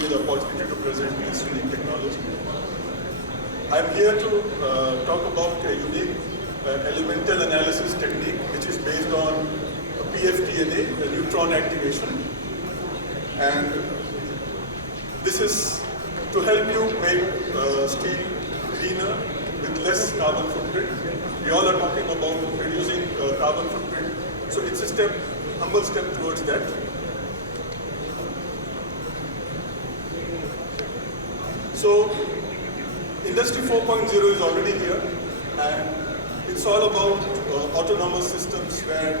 me the opportunity to present this unique technology. I'm here to talk about a unique elemental analysis technique which is based on a PFTNA, a neutron activation. And this is to help you make steel greener with less carbon footprint. We all are talking about reducing carbon footprint. So it's a step, humble step towards that. So Industry 4.0 is already here, and it's all about autonomous systems where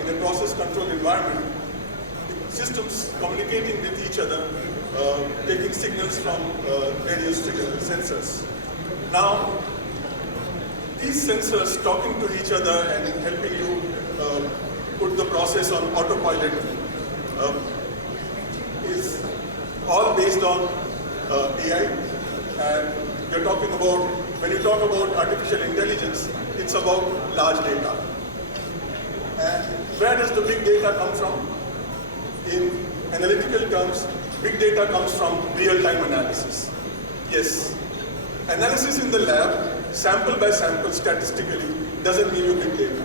in a process controlled environment, systems communicating with each other, taking signals from various sensors. Now, these sensors talking to each other and helping you put the process on autopilot is all based on AI. And you're talking about, when you talk about artificial intelligence, it's about large data. And where does the big data come from? In analytical terms, big data comes from real-time analysis. Yes, analysis in the lab, sample by sample statistically, doesn't give you big data.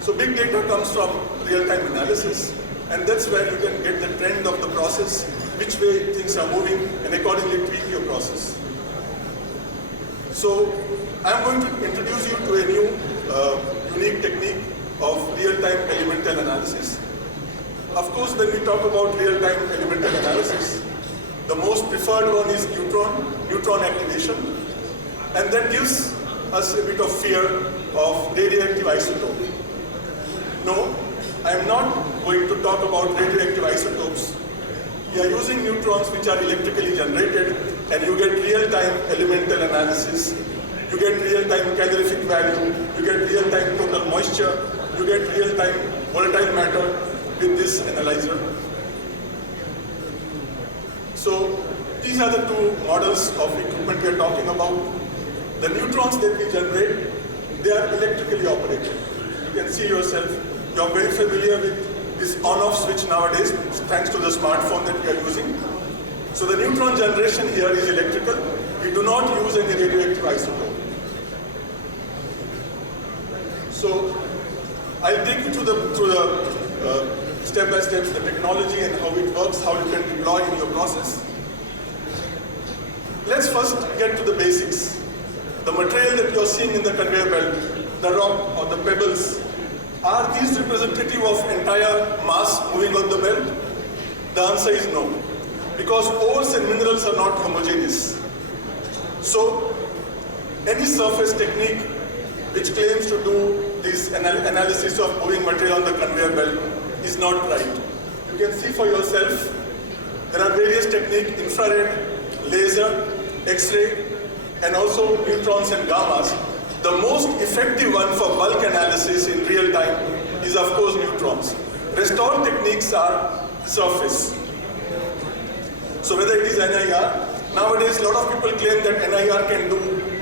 So big data comes from real-time analysis, and that's where you can get the trend of the process, which way things are moving, and accordingly tweak your process. So I'm going to introduce you to a new unique technique of real-time elemental analysis. Of course, when we talk about real-time elemental analysis, the most preferred one is neutron activation, and that gives us a bit of fear of radioactive isotope. No, I am not going to talk about radioactive isotopes. We are using neutrons which are electrically generated, and you get real-time elemental analysis, you get real-time calorific value, you get real-time total moisture, you get real-time volatile matter with this analyzer. So these are the two models of equipment we are talking about. The neutrons that we generate, they are electrically operated. You can see yourself, you are very familiar with this on-off switch nowadays, thanks to the smartphone that we are using. So the neutron generation here is electrical. We do not use any radioactive isotope. So I'll take you through the step by step, the technology and how it works, how you can deploy in your process. Let's first get to the basics. The material that you're seeing in the conveyor belt, the rock or the pebbles, are these representative of entire mass moving on the belt? The answer is no, because ores and minerals are not homogeneous. So any surface technique which claims to do this analysis of moving material on the conveyor belt is not right. You can see for yourself, there are various techniques: infrared, laser, X-ray, and also neutrons and gammas. The most effective one for bulk analysis in real time is, of course, neutrons. Rest all techniques are surface. So whether it is NIR, nowadays a lot of people claim that NIR can do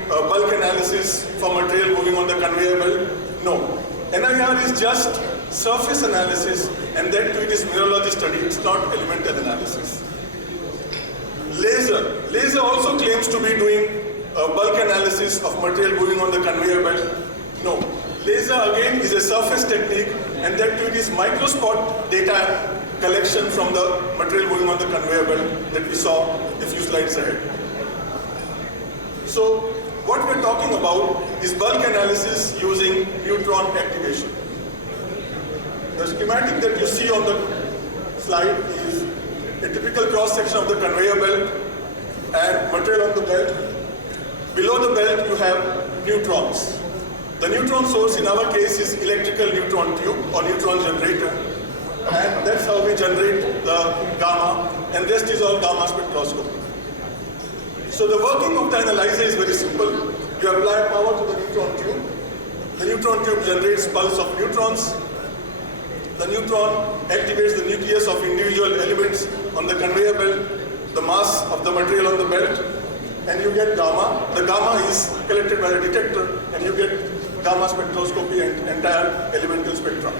bulk analysis for material moving on the conveyor belt. No, NIR is just surface analysis, and that too it is mineralogy study, it's not elemental analysis. Laser also claims to be doing bulk analysis of material moving on the conveyor belt. No, laser again is a surface technique, and that too it is microspot data collection from the material moving on the conveyor belt that we saw a few slides ahead. So what we're talking about is bulk analysis using neutron activation. The schematic that you see on the slide is a typical cross-section of the conveyor belt and material on the belt. Below the belt you have neutrons. The neutron source in our case is electrical neutron tube or neutron generator, and that's how we generate the gamma, and rest is all gamma spectroscopy. So the working of the analyzer is very simple. You apply power to the neutron tube. The neutron tube generates pulse of neutrons. The neutron activates the nucleus of individual elements on the conveyor belt, the mass of the material on the belt, and you get gamma. The gamma is collected by the detector, and you get gamma spectroscopy and entire elemental spectrum.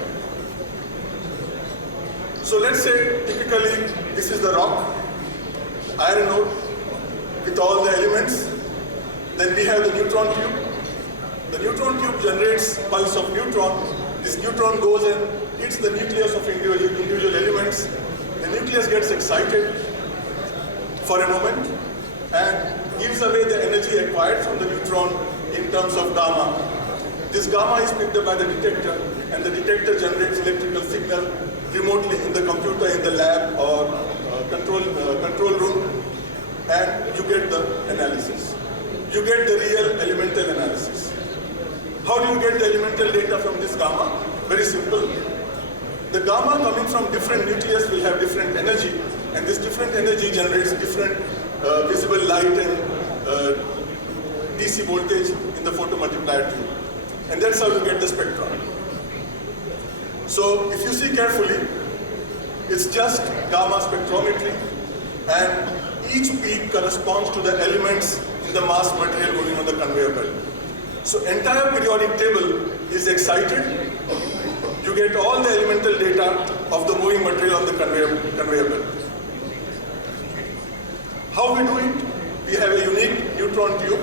So let's say typically this is the the rock, iron ore with all the elements. Then we have the neutron tube. The neutron tube generates pulse of neutron. This neutron goes and hits the nucleus of individual elements. The nucleus gets excited for a moment and gives away the energy acquired from the neutron in terms of gamma. This gamma is picked up by the detector, and the detector generates electrical signal remotely in the computer, in the lab or control room, and you get the analysis. You get the real elemental analysis. How do you get the elemental data from this gamma? Very simple. The gamma coming from different nucleus will have different energy, and this different energy generates different visible light and DC voltage in the photomultiplier tube. And that's how you get the spectrum. So if you see carefully, it's just gamma spectrometry, and each peak corresponds to the elements in the mass material moving on the conveyor belt. So entire periodic table is excited. You get all the elemental data of the moving material on the conveyor belt. How we do it? We have a unique neutron tube,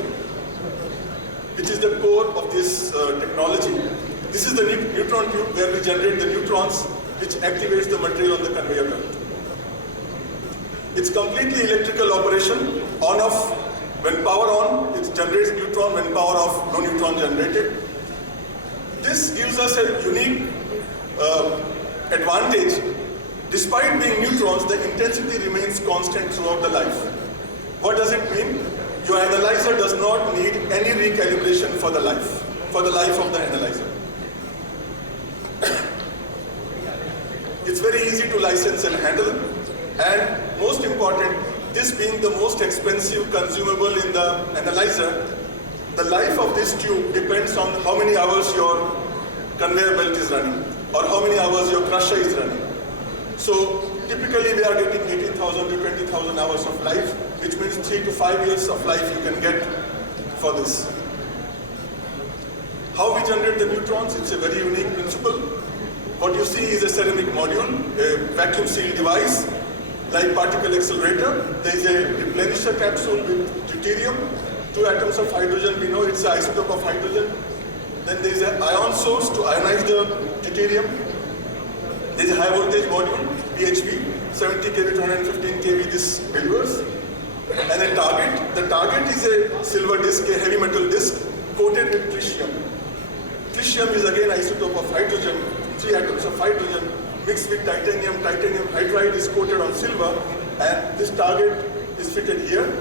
which is the core of this technology. This is the neutron tube where we generate the neutrons, which activates the material on the conveyor belt. It's completely electrical operation, on-off. When power on, it generates neutron. When power off, no neutron generated. This gives us a unique advantage. Despite being neutrons, the intensity remains constant throughout the life. What does it mean? Your analyzer does not need any recalibration for the life of the analyzer. It's very easy to license and handle, and most important, this being the most expensive consumable in the analyzer, the life of this tube depends on how many hours your conveyor belt is running or how many hours your crusher is running. So typically we are getting 18,000 to 20,000 hours of life, which means 3 to 5 years of life you can get for this. How we generate the neutrons? It's a very unique principle. What you see is a ceramic module, a vacuum sealed device, like particle accelerator. There is a replenisher capsule with deuterium, 2 atoms of hydrogen. We know it's an isotope of hydrogen. Then there is an ion source to ionize the deuterium. There is a high voltage module, PHP, 70 kV to 115 kV this delivers. And a target. The target is a silver disc, a heavy metal disc, coated with tritium. Tritium is again isotope of hydrogen, 3 atoms of hydrogen, mixed with titanium. Titanium hydride is coated on silver, and this target is fitted here.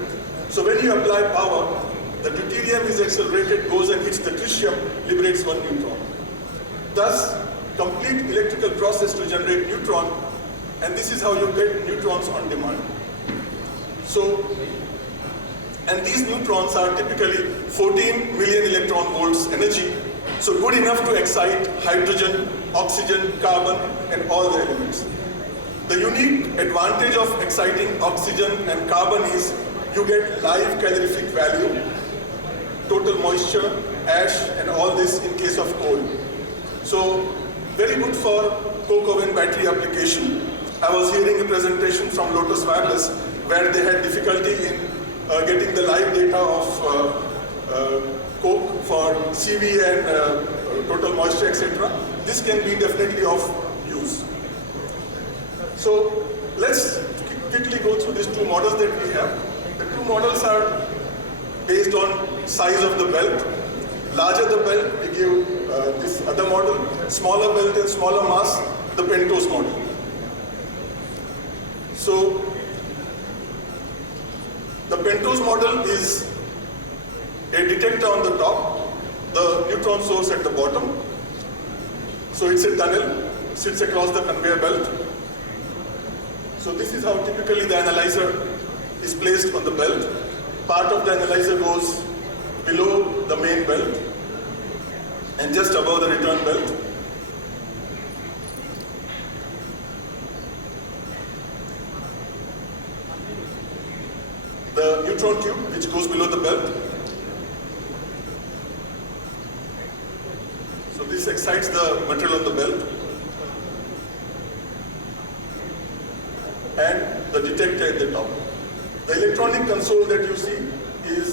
So when you apply power, the deuterium is accelerated, goes and hits the tritium, liberates 1 neutron. Thus, complete electrical process to generate neutron, and this is how you get neutrons on demand. So, and these neutrons are typically 14 million electron volts energy, so good enough to excite hydrogen, oxygen, carbon, and all the elements. The unique advantage of exciting oxygen and carbon is you get live calorific value, total moisture, ash, and all this in case of coal. So, very good for coke oven battery application. I was hearing a presentation from Lotus Wireless where they had difficulty in getting the live data of coke for CV and total moisture, etc. This can be definitely of use. So let's quickly go through these 2 models that we have. The 2 models are based on size of the belt. Larger the belt, we give this other model. Smaller belt and smaller mass, the pentose model. So the pentose model is a detector on the top, the neutron source at the bottom. So it's a tunnel, sits across the conveyor belt. So this is how typically the analyzer is placed on the belt. Part of the analyzer goes below the main belt and just above the return belt. The neutron tube, which goes below the belt. So this excites the material on the belt. and the detector at the top. The electronic console that you see is